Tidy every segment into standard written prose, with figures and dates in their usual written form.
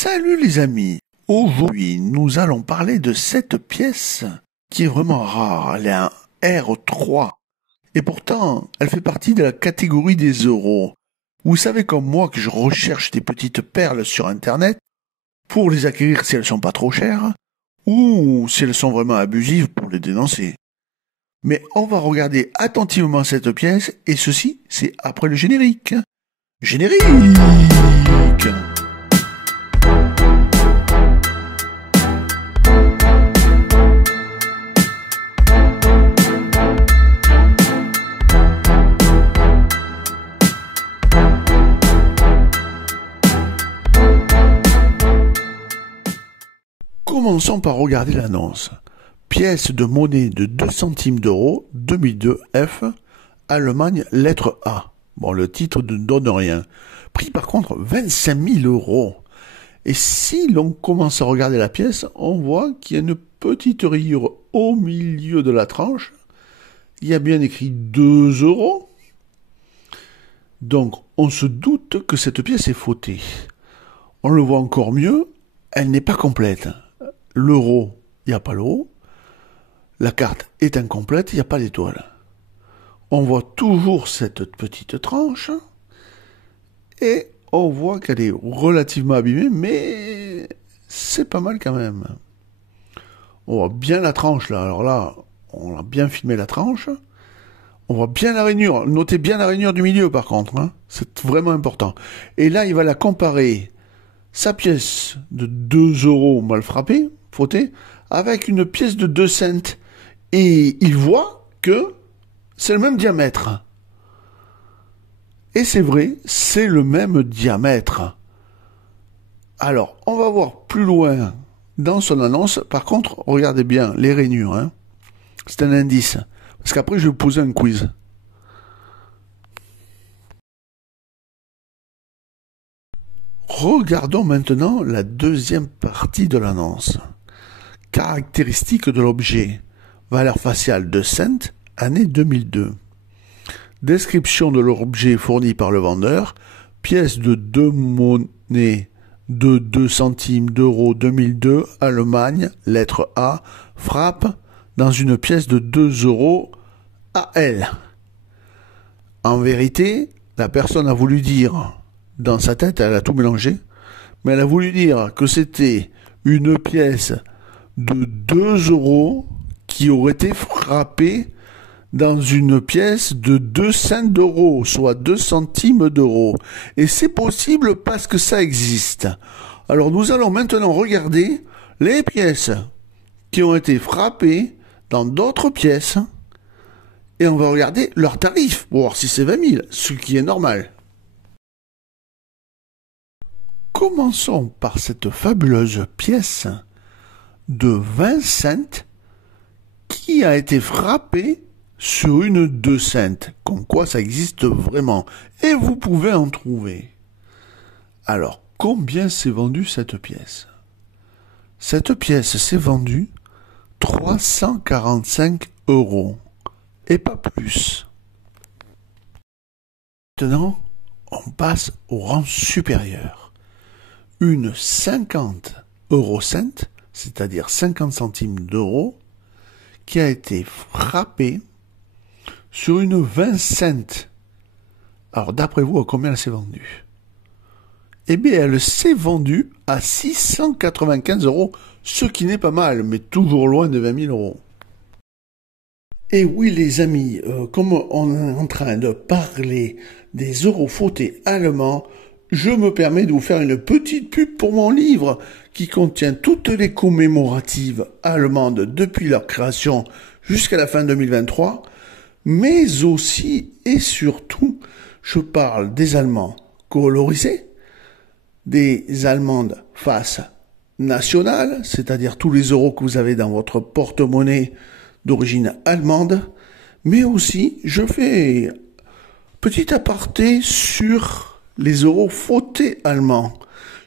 Salut les amis. Aujourd'hui, nous allons parler de cette pièce qui est vraiment rare. Elle est un R3. Et pourtant, elle fait partie de la catégorie des euros. Vous savez comme moi que je recherche des petites perles sur Internet pour les acquérir si elles sont pas trop chères ou si elles sont vraiment abusives pour les dénoncer. Mais on va regarder attentivement cette pièce et ceci, c'est après le générique. Générique! Commençons par regarder l'annonce. Pièce de monnaie de 2 centimes d'euros, 2002 F, Allemagne, lettre A. Bon, le titre ne donne rien. Prix par contre 25 000 euros. Et si l'on commence à regarder la pièce, on voit qu'il y a une petite rayure au milieu de la tranche. Il y a bien écrit 2 euros. Donc, on se doute que cette pièce est fautée. On le voit encore mieux, elle n'est pas complète. L'euro, il n'y a pas l'euro. La carte est incomplète, il n'y a pas d'étoile. On voit toujours cette petite tranche et on voit qu'elle est relativement abîmée, mais c'est pas mal quand même. On voit bien la tranche là. Alors là, on a bien filmé la tranche. On voit bien la rainure. Notez bien la rainure du milieu par contre. Hein. C'est vraiment important. Et là, il va la comparer, sa pièce de 2 euros mal frappée, fautée, avec une pièce de 2 cents. Et il voit que c'est le même diamètre. Et c'est vrai, c'est le même diamètre. Alors, on va voir plus loin dans son annonce. Par contre, regardez bien les rainures. Hein. C'est un indice. Parce qu'après, je vais vous poser un quiz. Regardons maintenant la deuxième partie de l'annonce. Caractéristiques de l'objet. Valeur faciale 2 cents, année 2002. Description de l'objet fourni par le vendeur. Pièce de 2 monnaies de 2 centimes d'euros 2002, Allemagne, lettre A, frappe dans une pièce de 2 euros AL. En vérité, la personne a voulu dire, dans sa tête, elle a tout mélangé, mais elle a voulu dire que c'était une pièce de 2 euros qui aurait été frappée dans une pièce de 2 cents d'euros, soit 2 centimes d'euros. Et c'est possible parce que ça existe. Alors nous allons maintenant regarder les pièces qui ont été frappées dans d'autres pièces et on va regarder leurs tarifs pour voir si c'est 20 000, ce qui est normal. Commençons par cette fabuleuse pièce de 20 cents qui a été frappée sur une 2 cents, comme quoi ça existe vraiment, et vous pouvez en trouver. Alors, combien s'est vendue cette pièce? Cette pièce s'est vendue 345 euros, et pas plus. Maintenant, on passe au rang supérieur. Une 50 euro cents, c'est-à-dire 50 centimes d'euros, qui a été frappée sur une 20 cents. Alors, d'après vous, à combien elle s'est vendue? Eh bien, elle s'est vendue à 695 euros, ce qui n'est pas mal, mais toujours loin de 20 000 euros. Et oui, les amis, comme on est en train de parler des euros faustés allemands, je me permets de vous faire une petite pub pour mon livre qui contient toutes les commémoratives allemandes depuis leur création jusqu'à la fin 2023, mais aussi et surtout, je parle des Allemands colorisés, des Allemandes face nationale, c'est-à-dire tous les euros que vous avez dans votre porte-monnaie d'origine allemande, mais aussi je fais petit aparté sur les euros faustés allemands.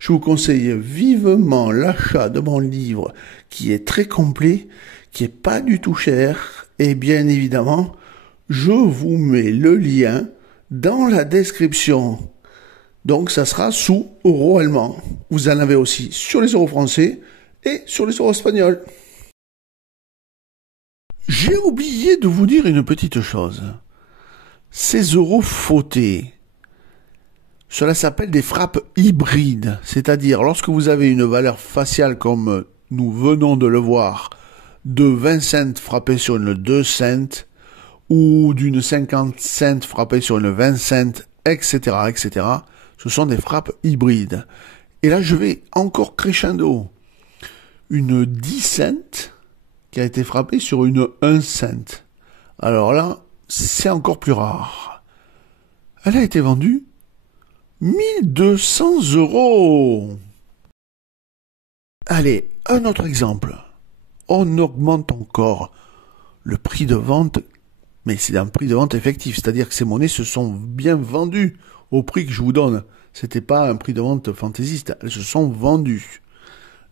Je vous conseille vivement l'achat de mon livre qui est très complet, qui est pas du tout cher, et bien évidemment, je vous mets le lien dans la description Donc ça sera sous euro allemand. Vous en avez aussi sur les euros français et sur les euros espagnols. J'ai oublié de vous dire une petite chose. Ces euros fautés, cela s'appelle des frappes hybrides, c'est-à-dire lorsque vous avez une valeur faciale comme nous venons de le voir, de 20 cents frappés sur une 2 cents, ou d'une 50 cents frappée sur une 20 cents, etc., etc., ce sont des frappes hybrides. Et là, je vais encore crescendo. Une 10 cents qui a été frappée sur une 1 cent. Alors là, c'est encore plus rare. Elle a été vendue 1200 €. Allez, un autre exemple. On augmente encore le prix de vente, mais c'est un prix de vente effectif, c'est-à-dire que ces monnaies se sont bien vendues au prix que je vous donne. C'était pas un prix de vente fantaisiste, elles se sont vendues.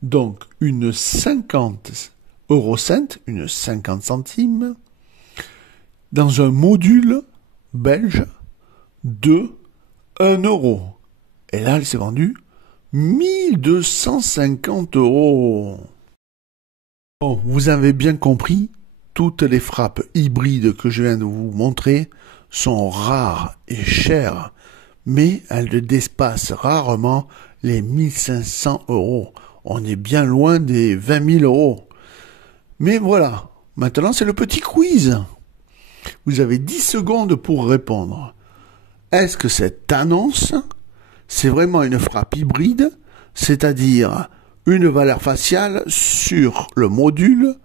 Donc, une 50 eurocents, une 50 centimes, dans un module belge de 1 euro. Et là, elle s'est vendue 1250 €. Bon, vous avez bien compris, toutes les frappes hybrides que je viens de vous montrer sont rares et chères, mais elles dépassent rarement les 1500 €. On est bien loin des 20 000 €. Mais voilà, maintenant c'est le petit quiz. Vous avez 10 secondes pour répondre. Est-ce que cette annonce, c'est vraiment une frappe hybride, c'est-à-dire une valeur faciale sur le module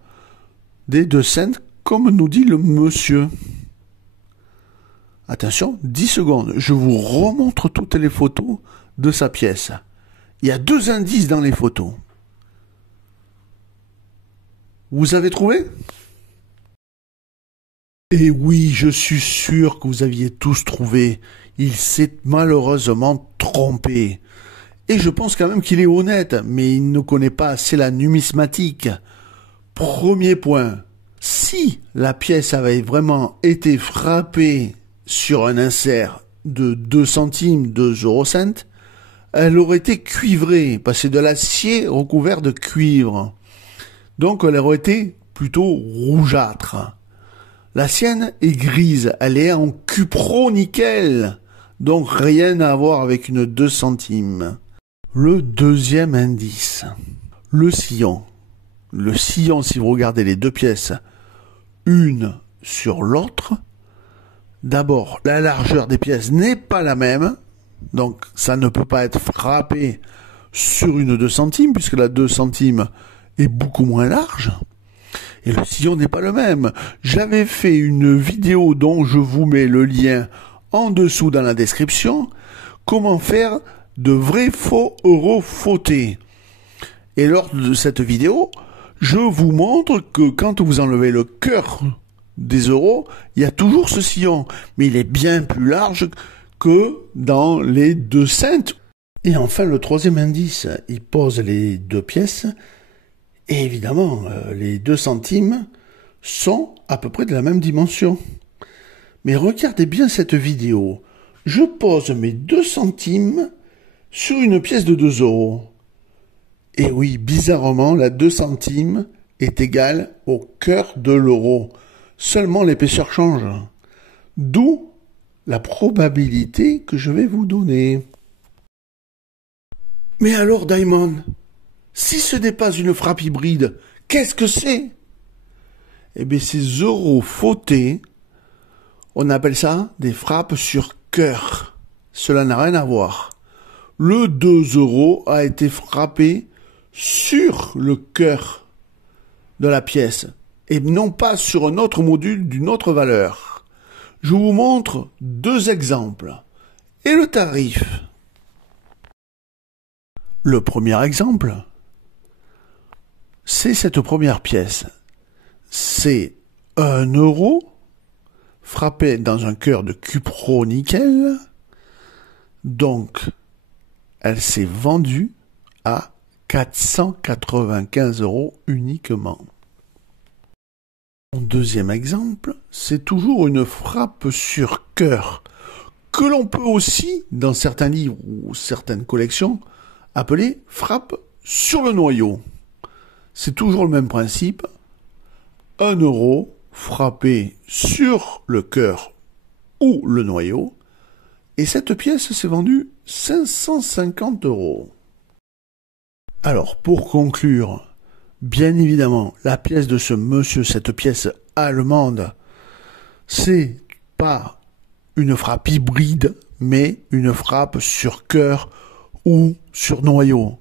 des 2 cents, comme nous dit le monsieur? Attention, 10 secondes, je vous remontre toutes les photos de sa pièce. Il y a 2 indices dans les photos. Vous avez trouvé? Et oui, je suis sûr que vous aviez tous trouvé. Il s'est malheureusement trompé. Et je pense quand même qu'il est honnête, mais il ne connaît pas assez la numismatique. Premier point, si la pièce avait vraiment été frappée sur un insert de 2 centimes, 2 eurocents, elle aurait été cuivrée, parce que c'est de l'acier recouvert de cuivre. Donc elle aurait été plutôt rougeâtre. La sienne est grise, elle est en cupro-nickel, donc rien à voir avec une 2 centimes. Le deuxième indice, le sillon. Le sillon, si vous regardez les deux pièces, une sur l'autre, d'abord, la largeur des pièces n'est pas la même, donc ça ne peut pas être frappé sur une 2 centimes, puisque la 2 centimes est beaucoup moins large. Et le sillon n'est pas le même. J'avais fait une vidéo dont je vous mets le lien en dessous dans la description. Comment faire de vrais faux euros fautés. Et lors de cette vidéo, je vous montre que quand vous enlevez le cœur des euros, il y a toujours ce sillon. Mais il est bien plus large que dans les 2 cents. Et enfin, le troisième indice, il pose les deux pièces. Et évidemment, les 2 centimes sont à peu près de la même dimension. Mais regardez bien cette vidéo. Je pose mes 2 centimes sur une pièce de 2 €. Et oui, bizarrement, la 2 centimes est égale au cœur de l'euro. Seulement l'épaisseur change. D'où la probabilité que je vais vous donner. Mais alors, Diamond, si ce n'est pas une frappe hybride, qu'est-ce que c'est? Eh bien, ces euros fautés, on appelle ça des frappes sur cœur. Cela n'a rien à voir. Le 2 € a été frappé sur le cœur de la pièce et non pas sur un autre module d'une autre valeur. Je vous montre 2 exemples et le tarif. Le premier exemple, c'est cette première pièce. C'est 1 € frappé dans un cœur de cupro-nickel. Donc, elle s'est vendue à 495 € uniquement. Mon deuxième exemple, c'est toujours une frappe sur cœur, que l'on peut aussi, dans certains livres ou certaines collections, appeler frappe sur le noyau. C'est toujours le même principe. 1 euro frappé sur le cœur ou le noyau. Et cette pièce s'est vendue 550 €. Alors, pour conclure, bien évidemment, la pièce de ce monsieur, cette pièce allemande, c'est pas une frappe hybride, mais une frappe sur cœur ou sur noyau.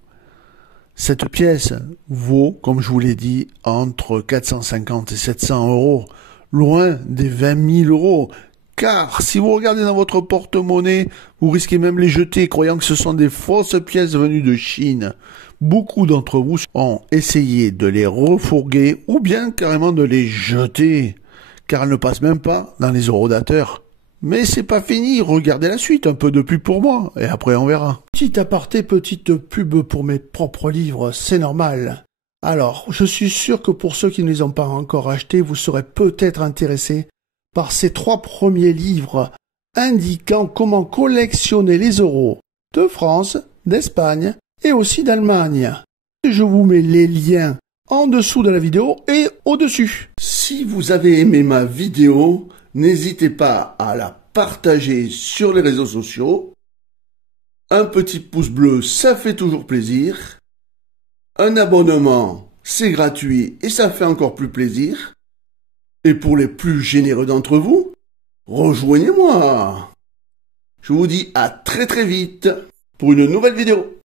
Cette pièce vaut, comme je vous l'ai dit, entre 450 et 700 €, loin des 20 000 €. Car si vous regardez dans votre porte-monnaie, vous risquez même les jeter, croyant que ce sont des fausses pièces venues de Chine. Beaucoup d'entre vous ont essayé de les refourguer ou bien carrément de les jeter, car elles ne passent même pas dans les horodateurs. Mais c'est pas fini, regardez la suite, un peu de pub pour moi, et après on verra. Petit aparté, petite pub pour mes propres livres, c'est normal. Alors, je suis sûr que pour ceux qui ne les ont pas encore achetés, vous serez peut-être intéressés par ces 3 premiers livres indiquant comment collectionner les euros de France, d'Espagne et aussi d'Allemagne. Je vous mets les liens en dessous de la vidéo et au-dessus. Si vous avez aimé ma vidéo, n'hésitez pas à la partager sur les réseaux sociaux. Un petit pouce bleu, ça fait toujours plaisir. Un abonnement, c'est gratuit et ça fait encore plus plaisir. Et pour les plus généreux d'entre vous, rejoignez-moi. Je vous dis à très très vite pour une nouvelle vidéo.